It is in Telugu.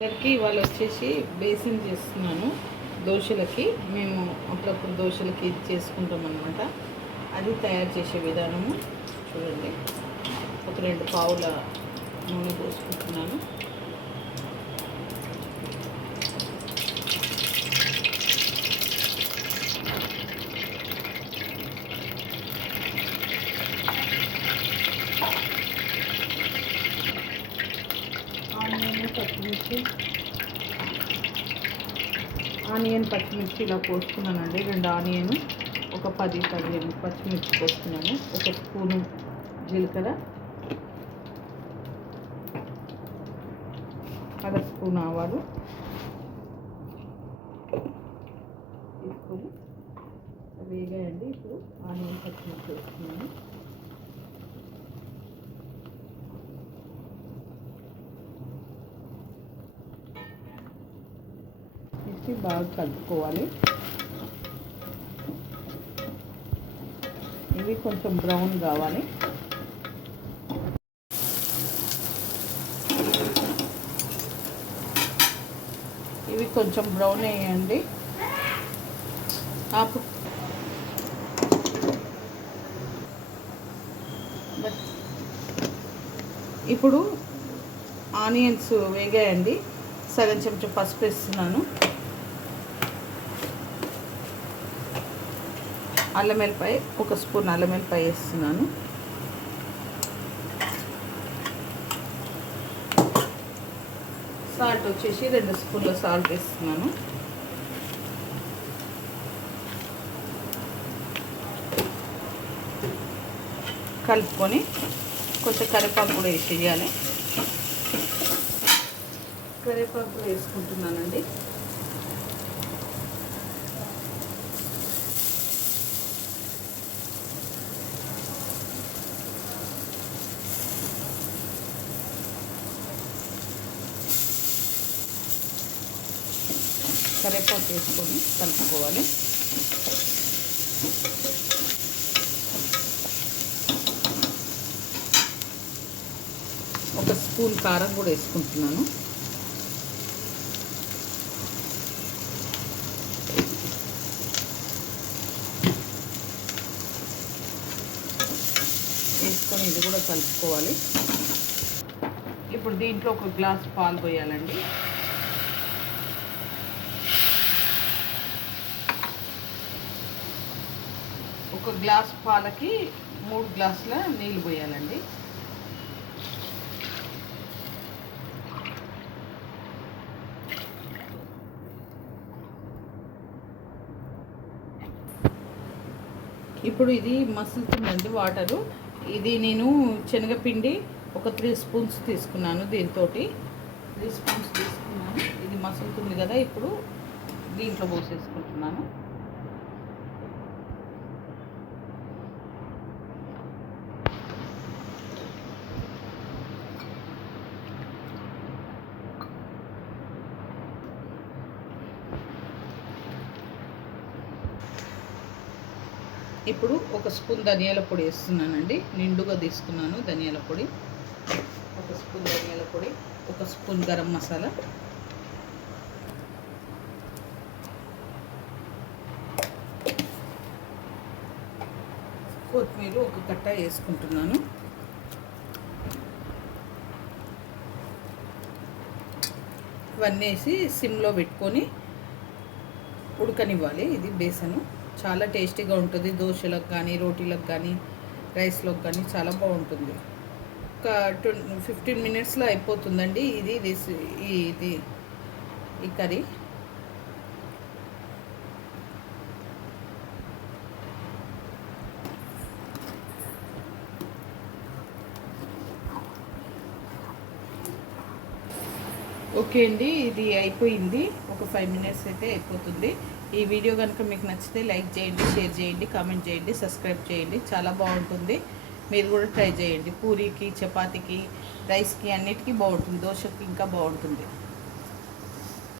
అందరికీ ఇవాళ వచ్చేసి బేసిన్ చేస్తున్నాను దోశలకి. మేము అప్పుడప్పుడు దోశలకి ఇది చేసుకుంటాం అన్నమాట. అది తయారు చేసే విధానము చూడండి. ఒక 2 పావుల నూనె పోసుకుంటున్నాను. ఆనియన్ పచ్చిమిర్చి ఇలా పోస్తున్నానండి. 2 ఆనియన్, ఒక 10-15 పచ్చిమిర్చి పోస్తున్నాను. ఒక స్పూను జీలకర్ర, 1/2 స్పూన్ ఆవాలు తీసుకొని వేగాయండి. ఇప్పుడు ఆనియన్ పచ్చిమిర్చి వేస్తున్నాను. బాగా కలుపుకోవాలి. ఇవి కొంచెం బ్రౌన్ కావాలి. ఇవి కొంచెం బ్రౌన్ వేయండి. ఇప్పుడు ఆనియన్స్ వేగాయండి. సగం చెంచా పసుపు వేస్తున్నాను. అల్లం వెల్లిపాయ, 1 స్పూన్ అల్లం వెల్లిపాయ వేస్తున్నాను. సాల్ట్ వచ్చేసి 2 స్పూన్ల సాల్ట్ వేస్తున్నాను. కలుపుకొని కొంచెం కరివేపాకు కూడా వేసేయాలి. కరివేపాకు కూడా వేసుకుంటున్నానండి. కరివేపాకు వేసుకొని కలుపుకోవాలి. ఒక స్పూన్ కారం కూడా వేసుకుంటున్నాను. వేసుకొని ఇది కూడా కలుపుకోవాలి. ఇప్పుడు దీంట్లో 1 గ్లాస్ పాలు పోయాలండి. ఒక గ్లాస్ పాలకి 3 గ్లాసుల నీళ్ళు పోయాలండి. ఇప్పుడు ఇది మసులుతుందండి వాటరు. ఇది నేను శనగపిండి ఒక 3 స్పూన్స్ తీసుకున్నాను. దీంతో 3 స్పూన్స్ తీసుకున్నాను. ఇది మసులుతుంది కదా, ఇప్పుడు దీంట్లో పోసేసుకుంటున్నాను. ఇప్పుడు 1 స్పూన్ ధనియాల పొడి వేస్తున్నానండి. నిండుగా తీసుకున్నాను ధనియాల పొడి. 1 స్పూన్ ధనియాల పొడి, 1 స్పూన్ గరం మసాలా, కొత్తిమీర 1 కట్ట వేసుకుంటున్నాను. ఇవన్నీ వేసి సిమ్లో పెట్టుకొని ఉడకనివ్వాలి. ఇది బేసను చాలా టేస్టీగా ఉంటుంది. దోశలకు కానీ, రోటీలకు కానీ, రైస్లోకి కానీ చాలా బాగుంటుంది. ఒక 15 మినిట్స్లో అయిపోతుందండి ఈ కర్రీ. ఓకే అండి, ఇది అయిపోయింది. ఒక 5 మినిట్స్ అయితే అయిపోతుంది. ఈ వీడియో కనుక మీకు నచ్చితే లైక్ చేయండి, షేర్ చేయండి, కామెంట్ చేయండి, సబ్స్క్రైబ్ చేయండి. చాలా బాగుంటుంది. మీరు కూడా ట్రై చేయండి. పూరీకి, చపాతీకి, రైస్కి అన్నిటికీ బాగుంటుంది. దోశకి ఇంకా బాగుంటుంది.